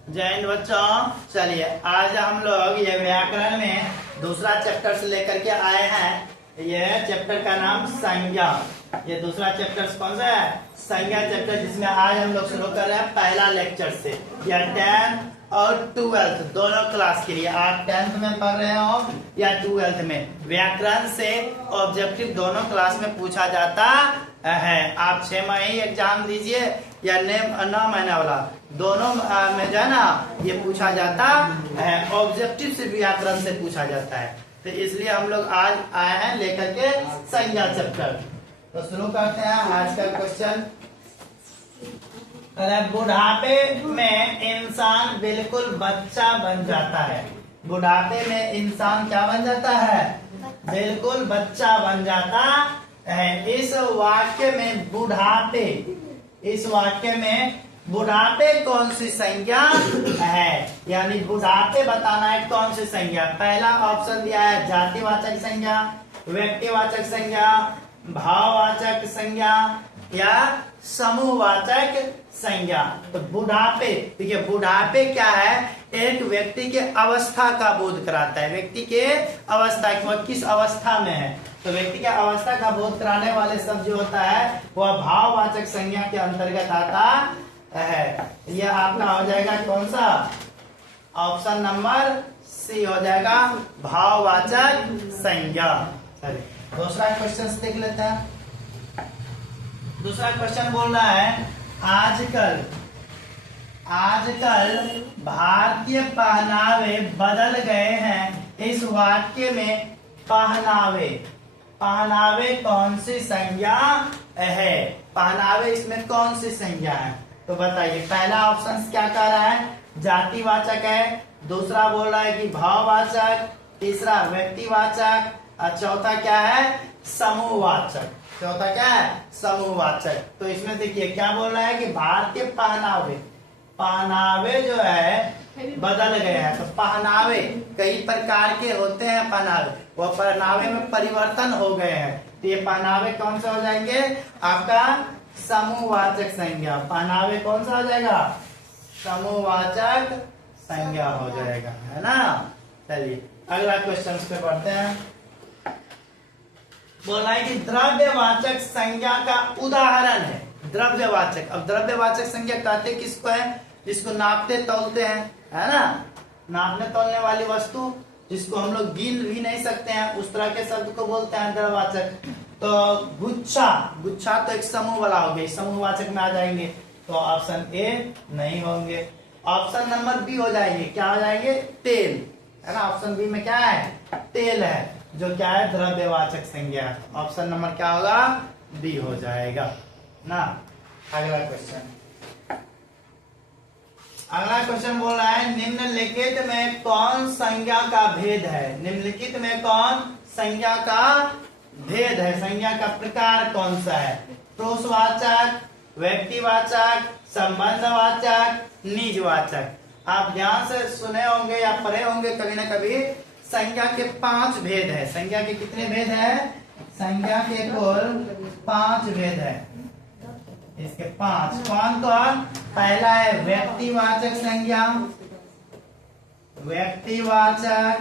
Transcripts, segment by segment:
जय हिंद बच्चों। चलिए आज हम लोग ये व्याकरण में दूसरा चैप्टर से लेकर के आए हैं। ये चैप्टर का नाम संज्ञा। ये दूसरा चैप्टर कौन सा है? संज्ञा चैप्टर, जिसमें आज हम लोग शुरू कर रहे हैं पहला लेक्चर से। या 10th और 12th दोनों क्लास के लिए, आप 10th में पढ़ रहे हो या 12th में, व्याकरण से ऑब्जेक्टिव दोनों क्लास में पूछा जाता है। आप 6 महीने एग्जाम दीजिए या 9 महीने वाला, दोनों में जो है ना ये पूछा जाता है। ऑब्जेक्टिव से व्याकरण से पूछा जाता है, तो इसलिए हम लोग आज आए हैं लेकर के संज्ञा चैप्टर। तो शुरू करते हैं आज का क्वेश्चन। बुढ़ापे में इंसान बिल्कुल बच्चा बन जाता है। बुढ़ापे में इंसान क्या बन जाता है? बिल्कुल बच्चा बन जाता है। इस वाक्य में बुढ़ापे, इस वाक्य में बुढ़ापे कौन सी संज्ञा है? यानी बुढ़ापे बताना है कौन सी संज्ञा। पहला ऑप्शन दिया है जातिवाचक संज्ञा, व्यक्तिवाचक संज्ञा, भाववाचक संज्ञा या समूहवाचक संज्ञा। तो बुढ़ापे, देखिए बुढ़ापे क्या है? एक व्यक्ति के अवस्था का बोध कराता है। व्यक्ति के अवस्था की, वह किस अवस्था में है, तो व्यक्ति के अवस्था का बोध कराने वाले शब्द जो होता है वह भाववाचक संज्ञा के अंतर्गत आता है। यह आपका हो जाएगा कौन सा? ऑप्शन नंबर सी हो जाएगा, भाववाचक संज्ञा। चलिए दूसरा क्वेश्चन देख लेते हैं। दूसरा क्वेश्चन बोल रहा है आजकल भारतीय पहनावे बदल गए हैं। इस वाक्य में पहनावे, पहनावे कौन सी संज्ञा है? पहनावे इसमें कौन सी संज्ञा है? तो बताइए। पहला ऑप्शन क्या कह रहा है? जातिवाचक है। दूसरा बोल रहा है कि भाववाचक, तीसरा व्यक्तिवाचक और चौथा क्या है? समूहवाचक। चौथा क्या है? समूहवाचक। तो इसमें देखिए क्या बोल रहा है कि भारतीय पहनावे, पहनावे जो है बदल गए हैं। तो पहनावे कई प्रकार के होते हैं, पहनावे, वह पहनावे में परिवर्तन हो गए हैं। तो ये पहनावे कौन सा हो जाएंगे? आपका समूहवाचक संज्ञा। पहनावे कौन सा हो जाएगा? समूहवाचक संज्ञा हो जाएगा, है ना। चलिए अगला क्वेश्चन पे बढ़ते हैं। बोला है कि द्रव्यवाचक संज्ञा का उदाहरण है। द्रव्यवाचक, अब द्रव्यवाचक संज्ञा कहते किसको है? जिसको नापते तौलते हैं, है ना। नापने तौलने वाली वस्तु जिसको हम लोग गिन भी नहीं सकते हैं, उस तरह के शब्द को बोलते हैं द्रव्यवाचक। तो गुच्छा, गुच्छा तो एक समूह वाला हो गया, समूहवाचक में आ जाएंगे। तो ऑप्शन ए नहीं होंगे, ऑप्शन नंबर बी हो जाएंगे। क्या हो जाएंगे? तेल, है ना। ऑप्शन बी में क्या है? तेल है, जो क्या है? द्रव्यवाचक संज्ञा। ऑप्शन नंबर क्या होगा? बी हो जाएगा ना। अगला क्वेश्चन, अगला क्वेश्चन बोल रहा है निम्नलिखित में कौन संज्ञा का भेद है? निम्नलिखित में कौन संज्ञा का भेद है? संज्ञा का प्रकार कौन सा है? पुरुषवाचक, व्यक्तिवाचक, संबंधवाचक, निजवाचक। आप ध्यान से सुने होंगे या पढ़े होंगे कभी न कभी। संज्ञा के 5 भेद है। संज्ञा के कितने भेद है? संज्ञा के कुल 5 भेद है। इसके 5 कौन कौन? पहला है व्यक्तिवाचक संज्ञा, व्यक्तिवाचक,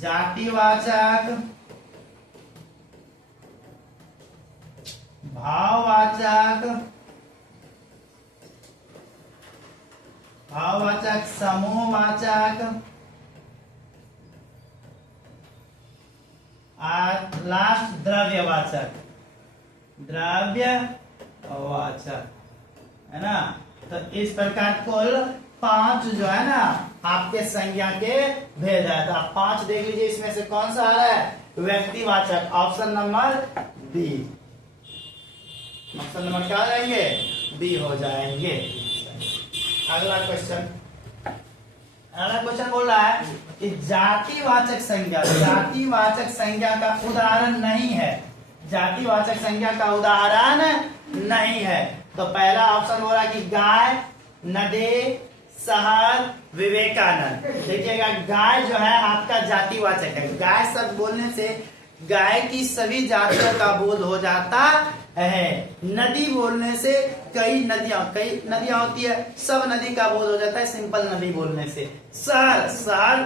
जातिवाचक, भाववाचक, भाववाचक, समूहवाचक और लास्ट द्रव्यवाचक, द्रव्यवाचक, है ना। तो इस प्रकार कुल 5 जो है ना आपके संज्ञा के भेद है। तो आप 5 देख लीजिए, इसमें से कौन सा आ रहा है? व्यक्तिवाचक। Option number B, option number क्या हो जाएंगे? बी हो जाएंगे। अगला क्वेश्चन, अगला क्वेश्चन बोल रहा है कि जातिवाचक संज्ञा, जातिवाचक संज्ञा का उदाहरण नहीं है। जातिवाचक संज्ञा का उदाहरण नहीं है। तो पहला ऑप्शन बोला कि गाय, नदी, शहर, विवेकानंद। देखिएगा गाय जो है आपका जातिवाचक है। गाय शब्द बोलने से गाय की सभी जातियों का बोध हो जाता है। नदी बोलने से कई नदियां होती है, सब नदी का बोध हो जाता है सिंपल नदी बोलने से। शहर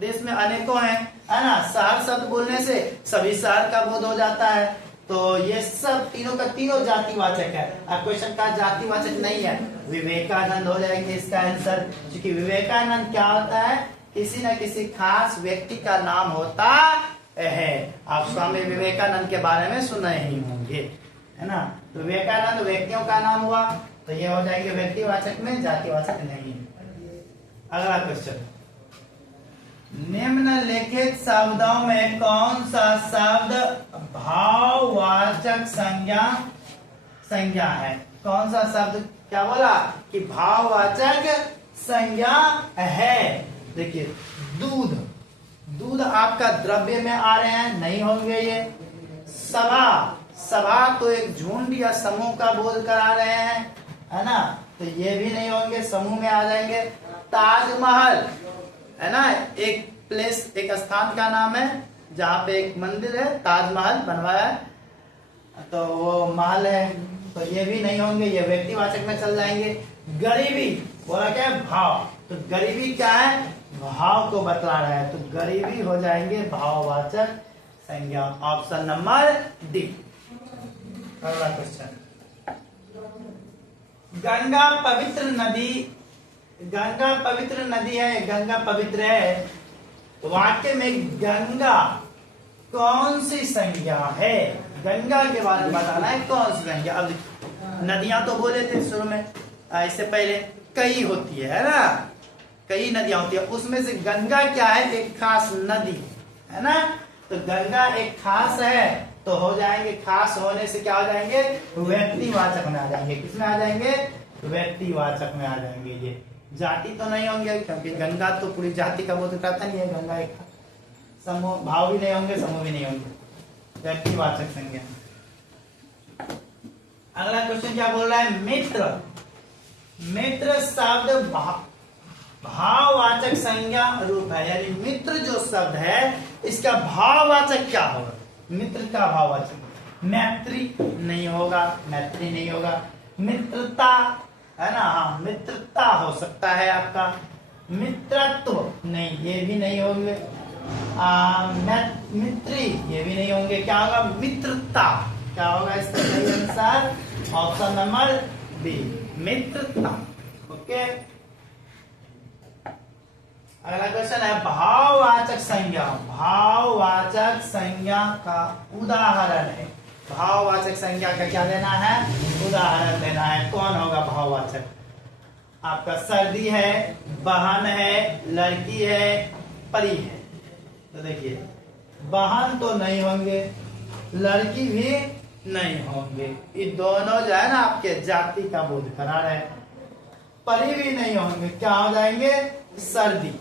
देश में अनेकों हैं, है ना। शहर शब्द बोलने से सभी शहर का बोध हो जाता है। तो ये सब तीनों का तीनों जातिवाचक है। अब क्वेश्चन का जातिवाचक नहीं है, विवेकानंद हो जाएंगे इसका आंसर, क्योंकि विवेकानंद क्या होता है, किसी न किसी खास व्यक्ति का नाम होता है। आप स्वामी विवेकानंद के बारे में सुने ही होंगे, है ना। तो विवेकानंद व्यक्तियों का नाम हुआ, तो ये हो जाएंगे व्यक्तिवाचक में, जातिवाचक नहीं। अगला क्वेश्चन, निम्नलिखित शब्दों में कौन सा शब्द भाववाचक संज्ञा है? कौन सा शब्द क्या बोला कि भाववाचक संज्ञा है? देखिए, दूध आपका द्रव्य में आ रहे हैं, नहीं होंगे ये। सभा तो एक झुंड या समूह का बोध करा रहे हैं, है ना, तो ये भी नहीं होंगे, समूह में आ जाएंगे। ताजमहल, है ना, एक प्लेस, एक स्थान का नाम है जहाँ पे एक मंदिर है, ताजमहल बनवाया है, तो वो महल है, तो ये भी नहीं होंगे, ये व्यक्तिवाचक में चल जाएंगे। गरीबी बोला क्या है, भाव, तो गरीबी क्या है, भाव को बतला रहा है, तो गरीबी हो जाएंगे भाववाचक संज्ञा। Option number D. अगला क्वेश्चन, गंगा पवित्र नदी है, गंगा पवित्र है, तो वाक्य में गंगा कौन सी संज्ञा है? गंगा के बारे में बताना है, कौन सी संज्ञा। अब नदियां तो बोले थे शुरू में, इससे पहले कई होती है ना, कई नदियां होती है, उसमें से गंगा क्या है, एक खास नदी है ना। तो गंगा एक खास है, तो हो जाएंगे, खास होने से क्या हो जाएंगे, व्यक्तिवाचक में आ जाएंगे। किसमें आ जाएंगे, व्यक्तिवाचक में आ जाएंगे। ये जाति तो नहीं होंगे, क्योंकि गंगा तो पूरी जाति का बोध करता नहीं है, गंगा एक समूह, भाव भी नहीं होंगे, समूह भी नहीं होंगे, व्यक्तिवाचक संज्ञा। अगला क्वेश्चन क्या बोल रहा है, मित्र शब्द भाववाचक संज्ञा रूप है, यानी मित्र जो शब्द है इसका भाववाचक क्या होगा? मित्र का भाववाचक मैत्री नहीं होगा, मैत्री नहीं होगा। मित्रता है ना, हाँ, मित्रता हो सकता है आपका। मित्रत्व नहीं, ये भी नहीं होंगे। मित्री ये भी नहीं होंगे। क्या होगा, मित्रता। क्या होगा इसका सही आंसर? ऑप्शन नंबर बी, मित्रता। ओके, अगला क्वेश्चन है भाववाचक संज्ञा। भाववाचक संज्ञा का उदाहरण है, भाववाचक संज्ञा का क्या देना है, उदाहरण देना है। कौन होगा भाववाचक? आपका सर्दी है, बहन है, लड़की है, परी है। तो देखिए, बहन तो नहीं होंगे, लड़की भी नहीं होंगे, ये दोनों जो है ना आपके जाति का बोध करा रहे। परी भी नहीं होंगे, क्या हो जाएंगे, सर्दी,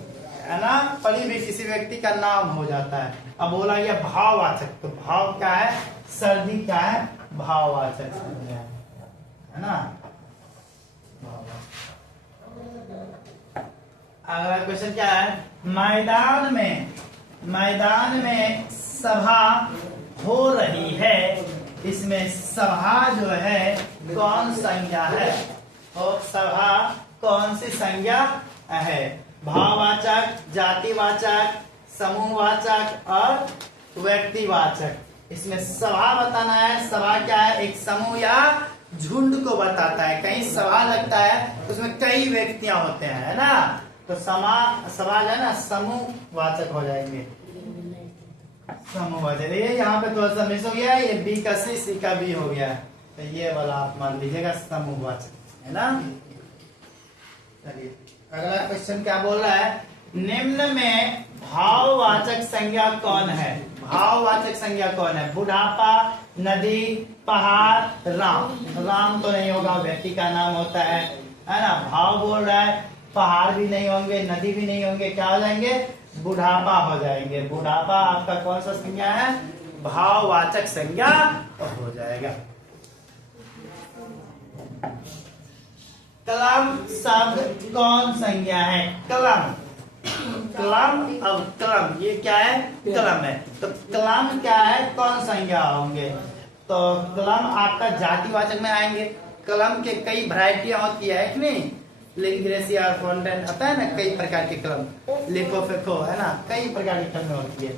है ना। परी भी किसी व्यक्ति का नाम हो जाता है। अब बोला गया भाववाचक, तो भाव क्या है, सर्दी क्या है, भाववाचक संज्ञा है ना। अगला क्वेश्चन क्या है, मैदान में सभा हो रही है, इसमें सभा जो है कौन संज्ञा है, और सभा कौन सी संज्ञा है? भाववाचक, जातिवाचक, समूहवाचक और व्यक्तिवाचक। इसमें सभा बताना है। सभा क्या है, एक समूह या झुंड को बताता है। कहीं सभा लगता है उसमें कई व्यक्तियां होते हैं, है ना, तो सभा जो है ना समूहवाचक हो जाएंगे, समूहवाचक। ये यहाँ पे थोड़ा सा मिस हो गया, ये बी का सी का बी हो गया, तो ये वाला आप मान लीजिएगा समूहवाचक, है ना। चलिए, अगला क्वेश्चन क्या बोल रहा है, निम्न में भाववाचक संज्ञा कौन है? भाववाचक संज्ञा कौन है? बुढ़ापा, नदी, पहाड़, राम। राम तो नहीं होगा, व्यक्ति का नाम होता है ना। भाव बोल रहा है, पहाड़ भी नहीं होंगे, नदी भी नहीं होंगे, क्या हो जाएंगे, बुढ़ापा हो जाएंगे। बुढ़ापा आपका कौन सा संज्ञा है, भाववाचक संज्ञा हो जाएगा। कलम शब्द कौन संज्ञा है? कलम कलम और कलम, ये क्या है? कलम है। तो कलम क्या है? कौन संज्ञा होंगे? तो कलम आपका जातिवाचक में आएंगे। कलम के कई वैरायटियां होती है कि नहीं? लिंग्रेसिया, फॉन्टेन, आता है ना, कई प्रकार के कलम, लिखो फेको, है ना, कई प्रकार की कलम होती है।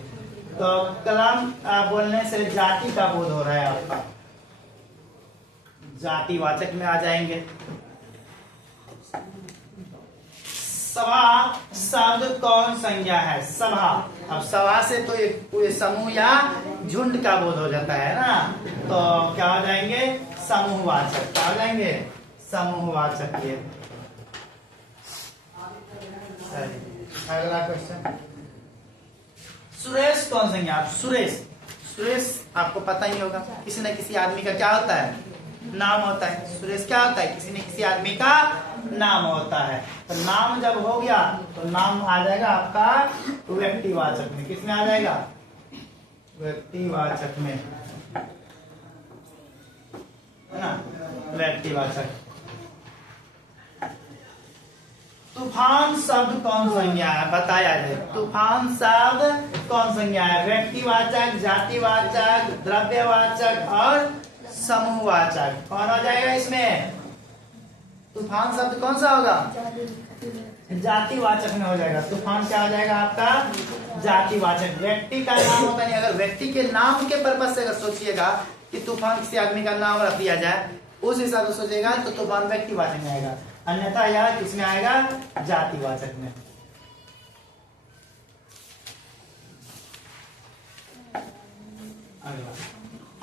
तो कलम बोलने से जाति का बोध हो रहा है आपका, जातिवाचक में आ जाएंगे। सभा शब्द कौन संज्ञा है? सभा। अब सभा से तो एक पूरे समूह या झुंड का बोध हो जाता है ना, तो क्या हो जाएंगे? समूहवाचक। क्या हो जाएंगे? समूहवाचक। ये अगला क्वेश्चन, सुरेश कौन संज्ञा? सुरेश, सुरेश आपको पता ही होगा, किसी न किसी आदमी का क्या होता है? नाम होता है। सुरेश क्या होता है? किसी न किसी आदमी का नाम होता है। तो नाम जब हो गया तो नाम आ जाएगा आपका व्यक्तिवाचक में। किसमें आ जाएगा? व्यक्तिवाचक में, है ना, व्यक्तिवाचक। तूफान शब्द कौन संज्ञा है? बताया जाए। तूफान शब्द कौन संज्ञा है? व्यक्तिवाचक, जातिवाचक, द्रव्यवाचक और समूहवाचक। कौन हो जाएगा इसमें? तूफान शब्द कौन सा होगा? जातिवाचक में हो जाएगा। तूफान क्या हो जाएगा आपका? जातिवाचक। व्यक्ति का नाम होता नहीं, अगर व्यक्ति के नाम के पर्पज से अगर सोचिएगा कि तूफान किसी आदमी का नाम रख दिया जाए, उस हिसाब से सोचेगा तो तूफान व्यक्तिवाचक में आएगा, अन्यथा यह किसमें आएगा? जातिवाचक में।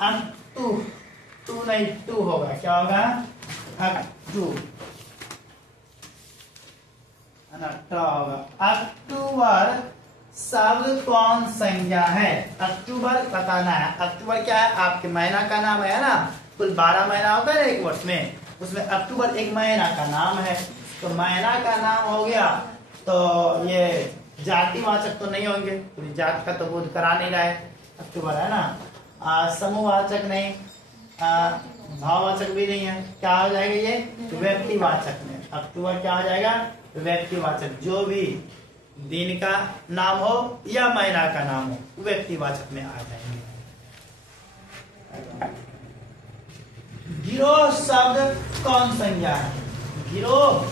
अक्टू, टू नहीं टू होगा, क्या होगा? अक्टू, होगा। अक्टूबर शब्द कौन संज्ञा है? अक्टूबर बताना है। अक्टूबर क्या है? आपके महीना का नाम है ना, कुल 12 महीना होता है एक वर्ष में, उसमें अक्टूबर एक महीना का नाम है। तो महीना का नाम हो गया, तो ये जातिवाचक तो नहीं होंगे, पूरी जात का तो बोध करा नहीं रहा है अक्टूबर, है ना। समूहवाचक नहीं, भाववाचक भी नहीं है। क्या हो जाएगा ये? व्यक्तिवाचक में। अक्टूबर क्या हो जाएगा? व्यक्तिवाचक। जो भी दिन का नाम हो या महीना का नाम हो, व्यक्तिवाचक में आ जाएंगे। गिरोह शब्द कौन संज्ञा है? गिरोह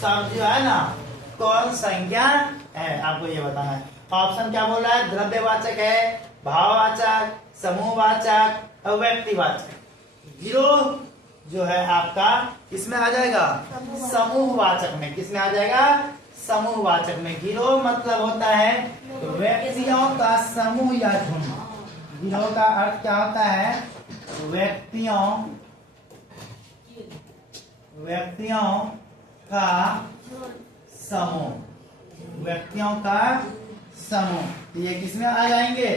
शब्द जो है ना, कौन संज्ञा है? आपको ये बताना है। ऑप्शन क्या बोल रहा है? द्रव्यवाचक है, भाववाचक, समूहवाचक और व्यक्तिवाचक। गिरोह जो है आपका किसमें आ जाएगा? समूहवाचक में। किसमें आ जाएगा? समूहवाचक में। गिरोह मतलब होता है व्यक्तियों का समूह या झुंड। गिरोह का अर्थ क्या होता है? व्यक्तियों का समूह, व्यक्तियों का समूह। ये किसमें आ जाएंगे?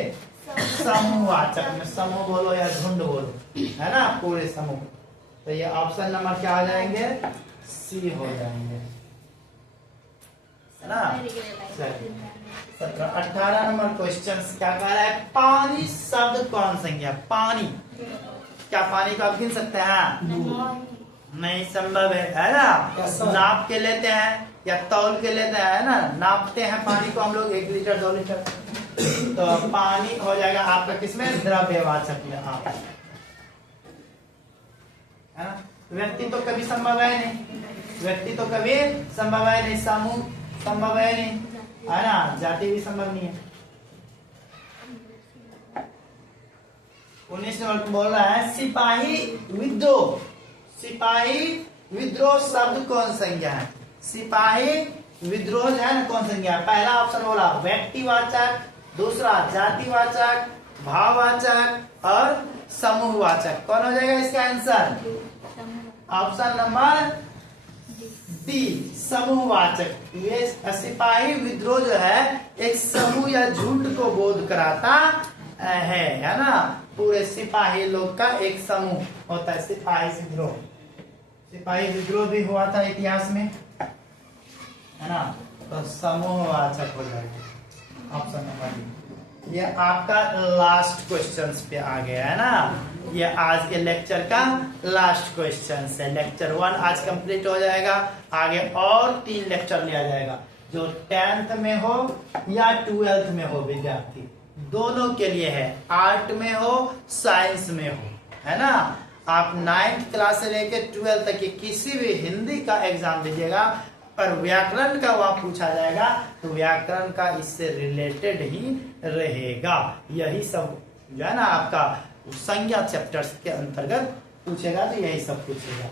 समूहवाचक में। समूह बोलो या झुंड बोलो, है ना, पूरे समूह। तो ये ऑप्शन नंबर क्या आ जाएंगे? सी हो जाएंगे, है ना। 18 नंबर क्वेश्चन क्या कह रहा है? पानी शब्द कौन संज्ञा? पानी, क्या पानी को आप गिन सकते हैं? नहीं, संभव है ना। नाप के लेते हैं या तौल के लेते हैं, है ना, नापते हैं पानी को हम लोग 1 लीटर 2 लीटर। तो पानी हो जाएगा आपका किसमें? द्रव्यवाचक में। आप, है ना। व्यक्ति तो कभी संभव है नहीं, व्यक्ति तो कभी संभव है नहीं, समूह संभव है नहीं, है ना, जाति भी संभव नहीं है। 19 नंबर बोल रहा है सिपाही विद्रोह। सिपाही विद्रोह शब्द कौन संज्ञा है? सिपाही विद्रोह जो है ना, कौन संज्ञा है? पहला ऑप्शन बोला व्यक्तिवाचक, दूसरा जातिवाचक, भाववाचक और समूहवाचक। कौन हो जाएगा इसका आंसर? ऑप्शन नंबर डी, समूहवाचक। ये सिपाही विद्रोह जो है एक समूह या झुंड को बोध कराता है ना। पूरे सिपाही लोग का एक समूह होता है सिपाही विद्रोह। सिपाही विद्रोह भी हुआ था इतिहास में, है ना। तो समूहवाचक हो जाएगा ऑप्शन नंबर डी। ये आपका लास्ट क्वेश्चन पे आ गया, है ना। ये आज के लेक्चर का लास्ट क्वेश्चन है। लेक्चर 1 आज कंप्लीट हो जाएगा। आगे और 3 लेक्चर लिया जाएगा। जो 10th में हो या 12th में हो विद्यार्थी, दोनों के लिए है। आर्ट में हो, साइंस में हो, है ना। आप 9th क्लास से लेकर 12th तक की किसी भी हिंदी का एग्जाम दीजिएगा, पर व्याकरण का वह पूछा जाएगा तो व्याकरण का इससे रिलेटेड ही रहेगा। यही सब जो है ना आपका संज्ञा चैप्टर्स के अंतर्गत पूछेगा, तो यही सब पूछेगा।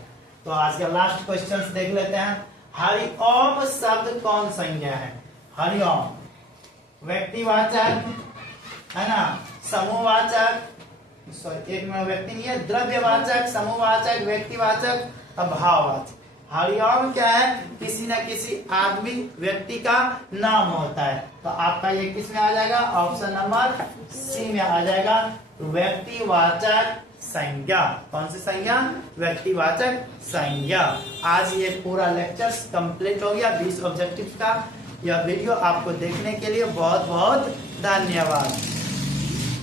तो आज का लास्ट क्वेश्चन देख लेते हैं। हरिओम शब्द कौन संज्ञा है? हरिओम व्यक्तिवाचक है ना, समूहवाचक, सॉरी एक में व्यक्ति नहीं है, द्रव्यवाचक, समूहवाचक, व्यक्तिवाचक, भाववाचक। हरिओम क्या है? किसी न किसी आदमी व्यक्ति का नाम होता है। तो आपका ये किस में आ जाएगा? ऑप्शन नंबर सी में आ जाएगा, व्यक्तिवाचक संज्ञा। कौन सी संज्ञा? व्यक्तिवाचक संज्ञा। आज ये पूरा लेक्चर कंप्लीट हो गया 20 ऑब्जेक्टिव का। यह वीडियो आपको देखने के लिए बहुत बहुत धन्यवाद।